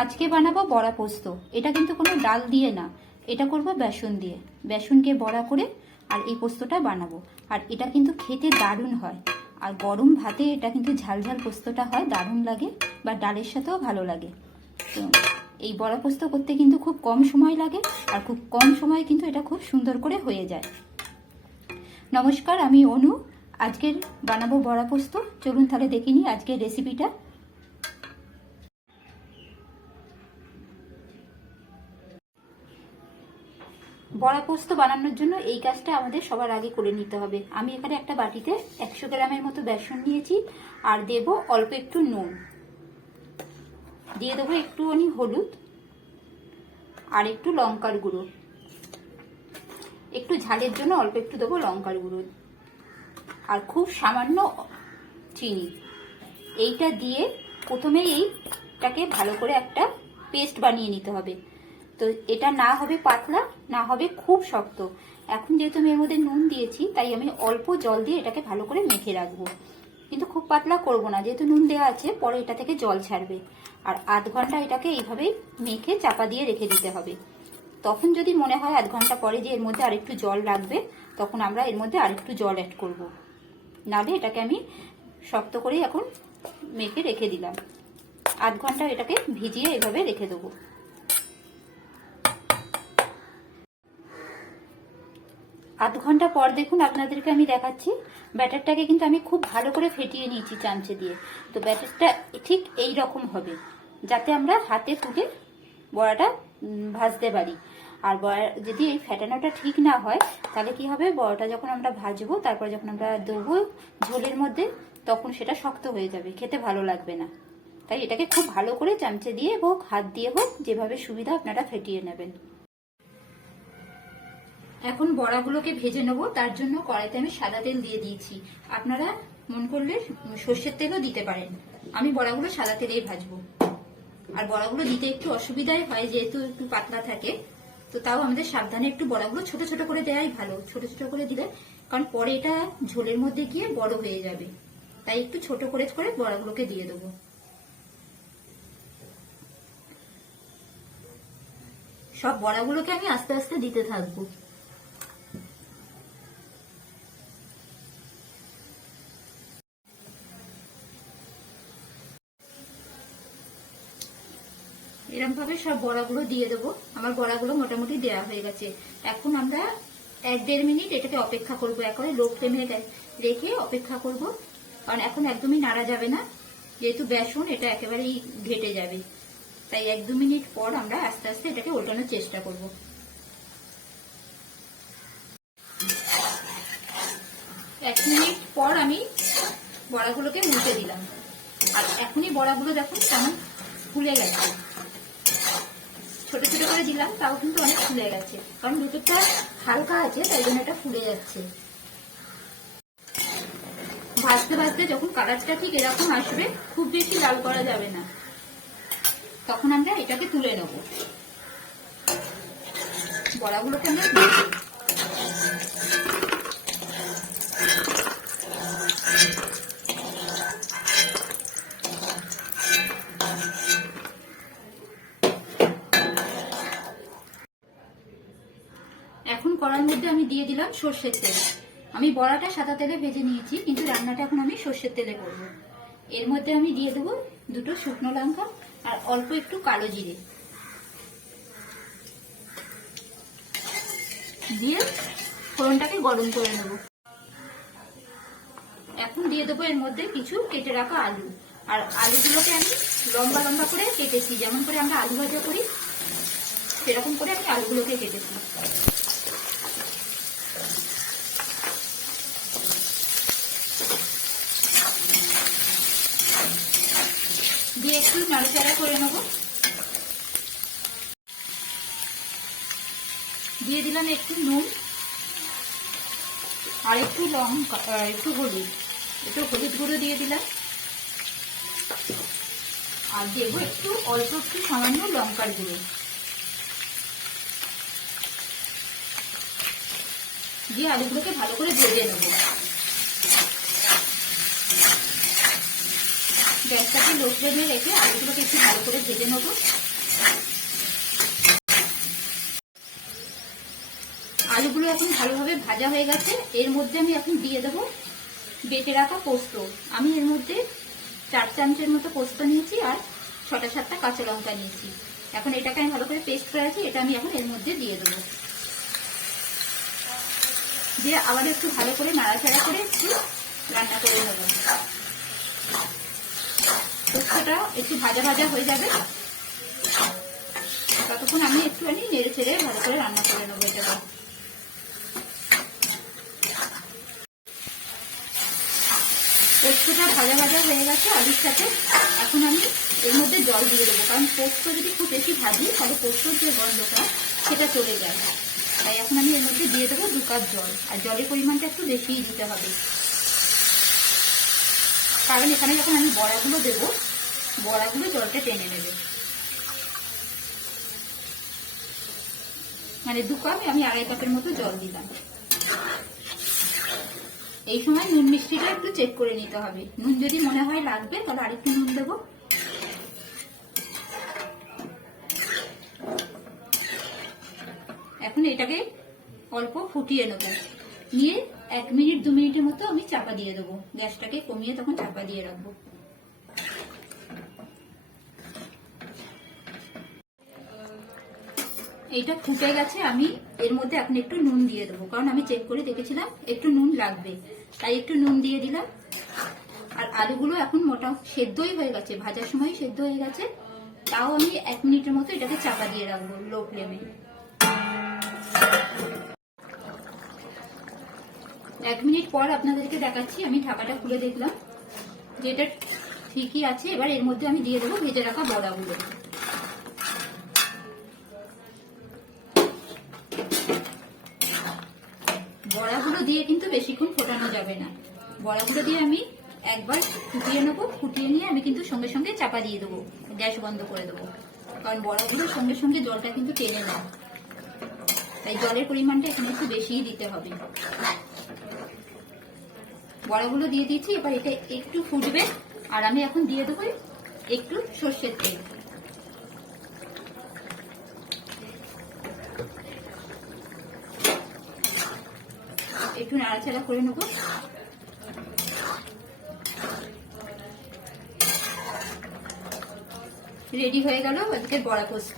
আজকে বানাবো বড়া পোস্ত। এটা কিন্তু কোনো ডাল দিয়ে না, এটা করব বেসন দিয়ে। বেসনকে বড়া করে আর এই পোস্তটা বানাবো। আর এটা কিন্তু খেতে দারুণ হয়। আর গরম ভাতে এটা কিন্তু ঝাল ঝাল পোস্তটা হয়, দারুণ লাগে, বা ডালের সাথেও ভালো লাগে। তো এই বড়া পোস্ত করতে কিন্তু খুব কম সময় লাগে, আর খুব কম সময়ে কিন্তু এটা খুব সুন্দর করে হয়ে যায়। নমস্কার, আমি অনু। আজকের বানাবো বড়া পোস্ত। চলুন তাহলে দেখে নিই আজকের রেসিপিটা। বড়া পোস্ত বানানোর জন্য এই কাজটা আমাদের সবার আগে করে নিতে হবে। আমি এখানে একটা বাটিতে 100 গ্রামের মতো বেসন নিয়েছি, আর দেব অল্প একটু নুন, দিয়ে দেবো একটুখানি হলুদ, আর একটু লঙ্কার গুঁড়ো, একটু ঝালের জন্য অল্প একটু দেবো লঙ্কার গুঁড়ো, আর খুব সামান্য চিনি। এইটা দিয়ে প্রথমে এইটাকে ভালো করে একটা পেস্ট বানিয়ে নিতে হবে। তো এটা না হবে পাতলা, না হবে খুব শক্ত। এখন যেহেতু আমি এর মধ্যে নুন দিয়েছি, তাই আমি অল্প জল দিয়ে এটাকে ভালো করে মেখে রাখবো। কিন্তু খুব পাতলা করব না, যেহেতু নুন দেওয়া আছে, পরে এটা থেকে জল ছাড়বে। আর আধ ঘন্টা এটাকে এইভাবেই মেখে চাপা দিয়ে রেখে দিতে হবে। তখন যদি মনে হয় আধ ঘন্টা পরে যে এর মধ্যে আরেকটু জল লাগবে, তখন আমরা এর মধ্যে আরেকটু জল অ্যাড করব। নাহলে এটাকে আমি শক্ত করেই এখন মেখে রেখে দিলাম। আধ ঘন্টা এটাকে ভিজিয়ে এভাবে রেখে দেবো। আধ ঘন্টা পর দেখুন আপনাদেরকে আমি দেখাচ্ছি। ব্যাটারটাকে কিন্তু আমি খুব ভালো করে ফেটিয়ে নিয়েছি চামচে দিয়ে। তো ব্যাটারটা ঠিক এই রকম হবে, যাতে আমরা হাতে তুলে বড়াটা ভাজতে পারি। আর বড়া যদি এই ফেটানোটা ঠিক না হয়, তাহলে কি হবে, বড়াটা যখন আমরা ভাজবো, তারপর যখন আমরা দেবো ঝোলের মধ্যে, তখন সেটা শক্ত হয়ে যাবে, খেতে ভালো লাগবে না। তাই এটাকে খুব ভালো করে চামচে দিয়ে হোক, হাত দিয়ে হোক, যেভাবে সুবিধা আপনারা ফেটিয়ে নেবেন। এখন বড়াগুলোকে ভেজে নেবো। তার জন্য কড়াইতে আমি সাদা তেল দিয়ে দিয়েছি। আপনারা মন করলে সর্ষের তেলও দিতে পারেন। আমি বড়াগুলো সাদা তেলেই ভাজবো। আর বড়াগুলো দিতে একটু অসুবিধাই হয়, যেহেতু একটু পাতলা থাকে। তো তাও আমাদের সাবধানে একটু বড়াগুলো ছোট ছোট করে দেওয়াই ভালো। ছোট ছোট করে দিলে, কারণ পরে এটা ঝোলের মধ্যে গিয়ে বড় হয়ে যাবে। তাই একটু ছোট করে করে বড়াগুলোকে দিয়ে দেবো। সব বড়াগুলোকে আমি আস্তে আস্তে দিতে থাকবো। এরকম ভাবে সব বড়াগুলো দিয়ে দেবো। আমার বড়াগুলো মোটামুটি দেওয়া হয়ে গেছে। এখন আমরা 1-1.5 মিনিট এটাকে অপেক্ষা করবো। একেবারে লো ফ্লেমে রেখে অপেক্ষা করব। কারণ এখন একদমই নাড়া যাবে না, যেহেতু বেসন, এটা একেবারেই ঘেটে যাবে। তাই 1-2 মিনিট পর আমরা আস্তে আস্তে এটাকে ওল্টানোর চেষ্টা করব। 1 মিনিট পর আমি বড়াগুলোকে উল্টে দিলাম। আর এখনই বড়াগুলো দেখুন কেমন ফুলে গেছে। ছোট ছোট করে দিলাম, তাও কিন্তু অনেক ফুলে গেছে, কারণ ভিতরটা হালকা আছে, তাই জন্য এটা ফুলে যাচ্ছে। ভাজতে ভাজতে যখন কালারটা ঠিক এরকম আসবে, খুব বেশি লাল করা যাবে না, তখন আমরা এটাকে তুলে নেব। বড়াগুলোকে আমরা এখন কড়াইর মধ্যে আমি দিয়ে দিলাম সর্ষের তেল। আমি বড়াটা সাদা তেলে ভেজে নিয়েছি, কিন্তু রান্নাটা এখন আমি সর্ষের তেলে করব। এর মধ্যে আমি দিয়ে দেবো 2টো শুকনো লঙ্কা আর অল্প একটু কালো জিরে দিয়ে ফোড়নটাকে গরম করে নেব। এখন দিয়ে দেবো এর মধ্যে কিছু কেটে রাখা আলু। আর আলুগুলোকে আমি লম্বা লম্বা করে কেটেছি, যেমন করে আমরা আলু ভাজা করি সেরকম করে আমি আলুগুলোকে কেটেছি। দিয়ে একটু নাড়াচাড়া করে নেব। দিয়ে দিলাম একটু নুন আর একটু লঙ্কা, একটু হলুদ, গুঁড়ো দিয়ে দিলাম। আর দেবো একটু অল্প একটু সামান্য লঙ্কার গুঁড়ো দিয়ে আলুগুলোকে ভালো করে ভেজে নেব। গ্যাসটাকে লো ফ্লেমে রেখে আলুগুলোকে একটু ভালো করে ভেজে নেবো। আলুগুলো এখন ভালোভাবে ভাজা হয়ে গেছে। এর মধ্যে আমি এখন দিয়ে দেবো বেটে রাখা পোস্ত। আমি এর মধ্যে 4 চামচের মতো পোস্ত নিয়েছি আর 6টা-7টা কাঁচা লঙ্কা নিয়েছি। এখন এটাকে আমি ভালো করে পেস্ট করে আছি, এটা আমি এখন এর মধ্যে দিয়ে দেবো। দিয়ে আবার একটু ভালো করে নাড়াচাড়া করে একটু রান্না করে নেব। পোস্তটা একটু ভাজা ভাজা হয়ে যাবে, ততক্ষণ আমি একটুখানি নেড়ে ছেড়ে ভালো করে রান্না করে নেবো এটাকে। পোস্তটা ভাজা ভাজা হয়ে গেছে আলুর সাথে। এখন আমি এর মধ্যে জল দিয়ে দেবো, কারণ পোস্ত যদি খুব বেশি ভাজি তাহলে পোস্তর যে গন্ধটা সেটা চলে যায়। তাই এখন আমি এর মধ্যে দিয়ে দেবো 2 কাপ জল। আর জলের পরিমাণটা একটু বেশিই দিতে হবে, কারণ এখানে যখন আমি বড়াগুলো দেবো, বড়াগুলো জলটা টেনে নেবে। মানে 2 কাপ আমি 2.5 কাপের মতো জল দিলাম। এই সময় নুন মিষ্টিটা একটু চেক করে নিতে হবে। নুন যদি মনে হয় লাগবে তাহলে আরেকটু নুন দেবো। এখন এটাকে অল্প ফুটিয়ে নেব, নিয়ে 1 মিনিট 2 মিনিটের মতো আমি চাপা দিয়ে দেবো। গ্যাসটাকে কমিয়ে তখন চাপা দিয়ে রাখবো। এইটা ফুটে গেছে, আমি এর মধ্যে এখন একটু নুন দিয়ে দেবো, কারণ আমি চেক করে দেখেছিলাম একটু নুন লাগবে, তাই একটু নুন দিয়ে দিলাম। আর আলুগুলো এখন মোটা সেদ্ধই হয়ে গেছে, ভাজার সময় সেদ্ধ হয়ে গেছে। তাও আমি 1 মিনিটের মতো এটাকে চাপা দিয়ে রাখবো লো ফ্লেমে। 1 মিনিট পর আপনাদেরকে দেখাচ্ছি। আমি ঢাকাটা খুলে দেখলাম যে এটা ঠিকই আছে। এবার এর মধ্যে আমি দিয়ে দেবো ভেজে রাখা বড়াগুলো। বড়াগুলো দিয়ে কিন্তু বেশিক্ষণ ফোটানো যাবে না। বড়াগুলো দিয়ে আমি একবার ফুটিয়ে নেবো, ফুটিয়ে নিয়ে আমি কিন্তু সঙ্গে সঙ্গে চাপা দিয়ে দেবো, গ্যাস বন্ধ করে দেবো, কারণ বড়াগুলোর সঙ্গে সঙ্গে জলটা কিন্তু টেনে নেয়। তাই জলের পরিমাণটা এখানে একটু বেশিই দিতে হবে। বড়াগুলো দিয়ে দিয়েছি, এবার এটা একটু ফুটবে। আর আমি এখন দিয়ে দেবো একটু সর্ষের তেল। একটু নাড়াচাড়া করে নেবো। রেডি হয়ে গেল আজকের বড়া পোস্ত।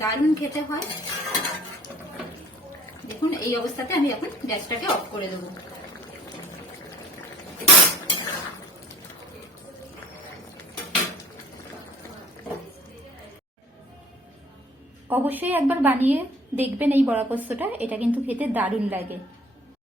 দারুণ খেতে হয়। দেখুন এই অবস্থাতে আমি এখন গ্যাসটাকে অফ করে দেবো। অবশ্যই একবার বানিয়ে দেখবেন এই বড়া পোস্তটা, এটা কিন্তু খেতে দারুণ লাগে।